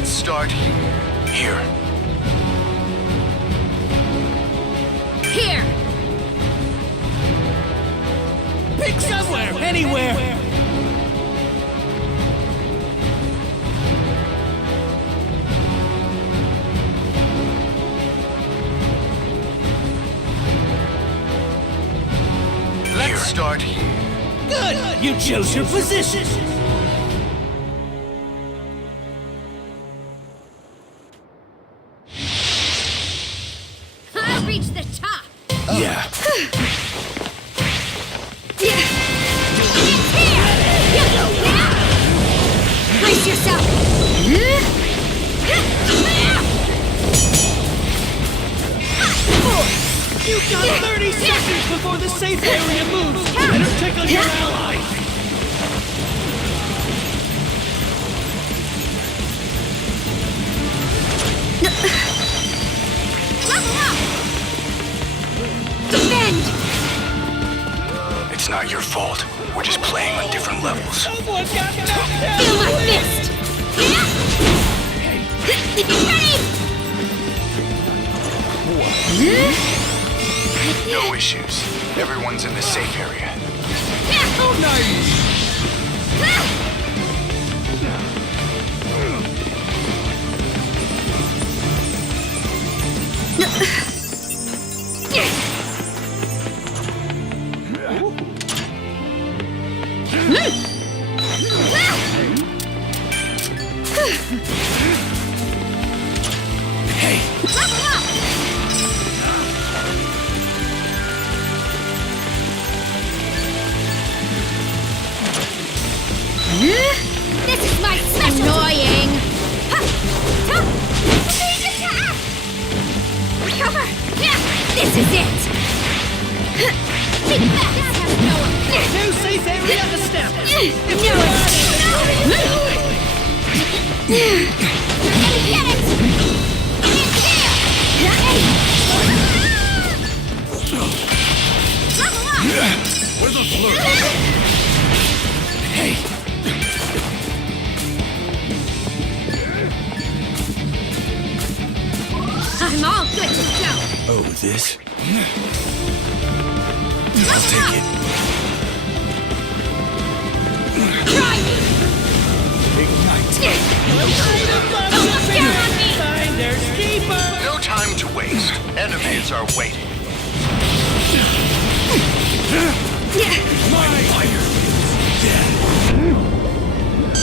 Let's start here. Here! Pick somewhere, anywhere. Let's start here. Good. You chose your position. I'll reach the top! Yeah. Brace yourself! You've got 30 seconds before the safe area moves. Better check on your allies. Level up! Defend! It's not your fault. We're just playing on different levels. Someone got knocked out. Feel my fist! Ready? No issues. Everyone's in the safe area. Oh, nice. Hey, Level up! This is my specialty! Annoying! Recover! This is it! Think back! That has no effect! New safe area established. No, get it! Level up! where's the flirt? Hey, I'm all good to go! oh, this? I'll take it. Try me! Ignite. Don't look down on me! Finders keepers. No time to waste. Enemies are waiting. My fire.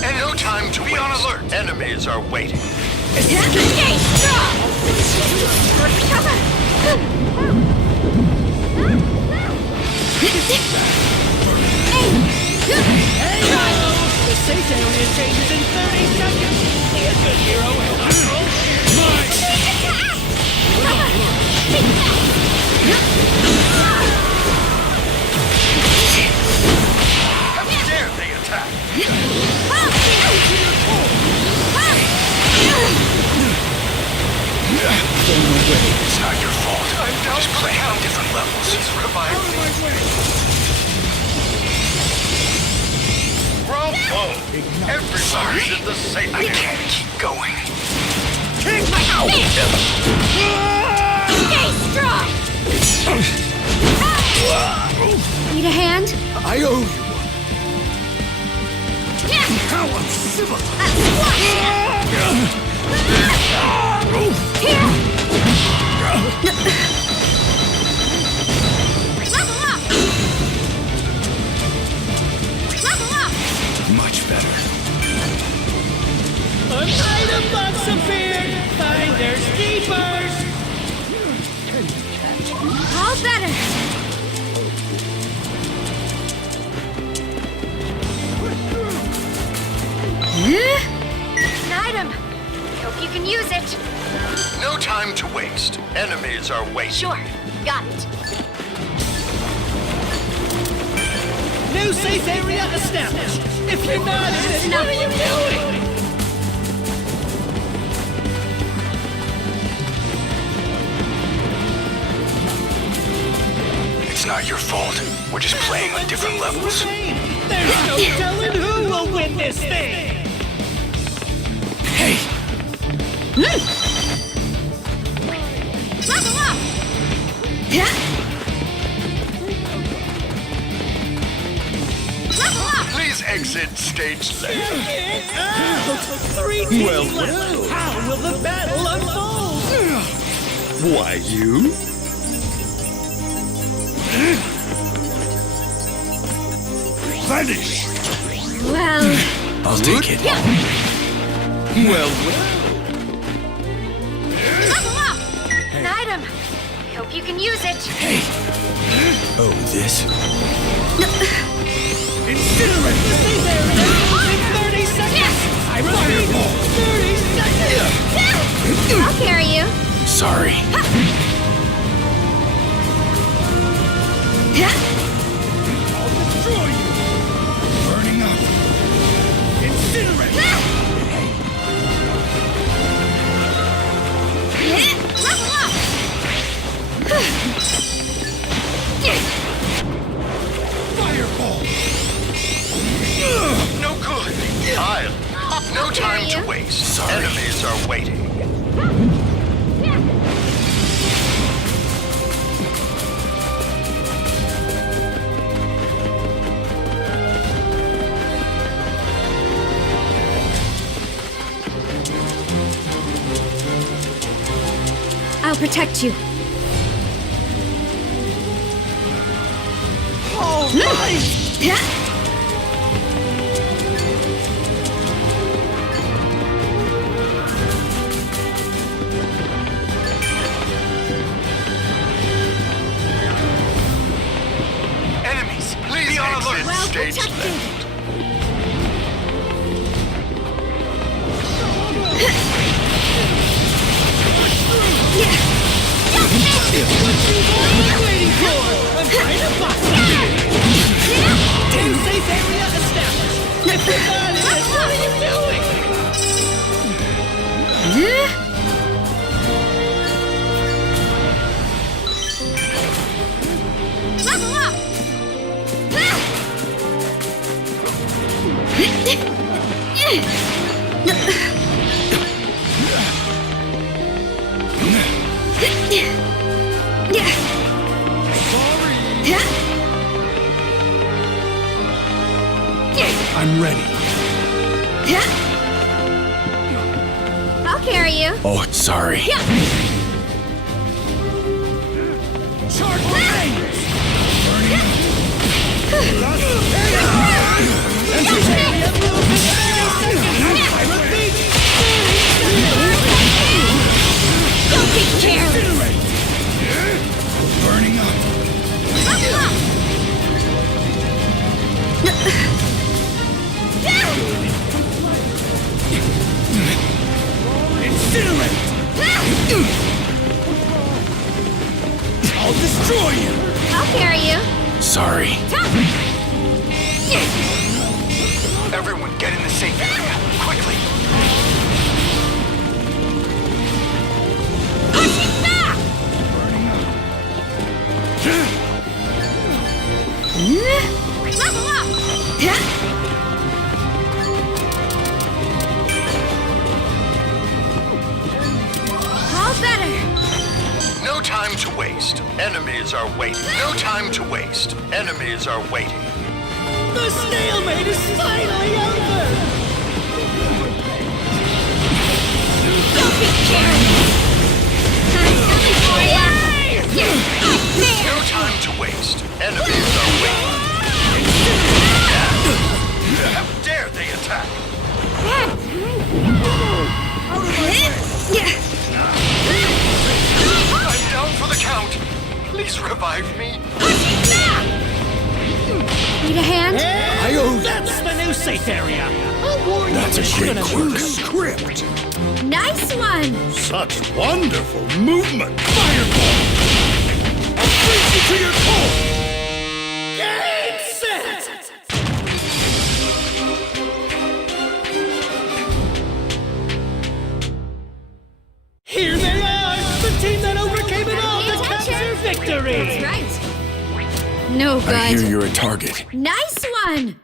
And no time to be on alert. Enemies are waiting. Stay strong! Recover! The safe area changes in 30 seconds. Be a good hero and control. How dare they attack? It's not your fault. I'm just playing on different levels. Revive me. Bravo! Everybody's in the same. I can't keep going. Here's my Stay strong! Need a hand? I owe you one. How uncivil! Here! Level up! Level up! Much better. An item box appeared. Finders keepers. All better! An item! Hope you can use it! No time to waste. Enemies are waiting. Sure, got it. New safe area established. If you're not in it, what are you doing? It's not your fault. We're just playing on different levels. There's no telling who will win this thing. Hey, Level up! Yeah. Level up! Please exit stage left. Three teams left. How will the battle unfold? Why, you? Vanish! Well, I'll take it. Well, level up! An item. Hope you can use it. Hey. Oh, this? incinerate! Stay there in 30 seconds. I repeat, 30 seconds. I'll carry you. Sorry. I'll destroy you! Burning up! Incinerate! Level up! Fireball! No good. Kyle, no time to you. waste. Sorry. Enemies are waiting. I'll protect you. All right. Enemies, please exit Well stage protected. left. Waiting for a kind of box. Safe area established. Everybody, what are you doing? Level up! I'm ready. I'll carry you. Oh, sorry. Charge flames! I repeat, Don't be careless. Incinerate! Burning up! Level up! Incinerate! I'll destroy you! I'll carry you. Sorry. Yeah. Everyone get in the safe area. Quickly. Pushing back! Level up! All better. No time to waste. Enemies are waiting. No time to waste. Enemies are waiting. the stalemate is finally over. Don't be careless. I'm coming for ya. There. No time to waste. Enemies are waiting. How dare they attack? I'm down for the count. Please revive me. Need a hand? That's the new safe area. I'll warn That's you. a great quirk script. Nice one. Such wonderful movement. Fireball! I'll freeze you to your core! Game set. Here they are, the team that overcame it all to capture victory. That's right. No I hear good. you're a target. Nice one.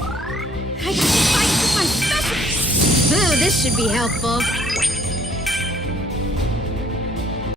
I can fight with my Ooh, this should be helpful.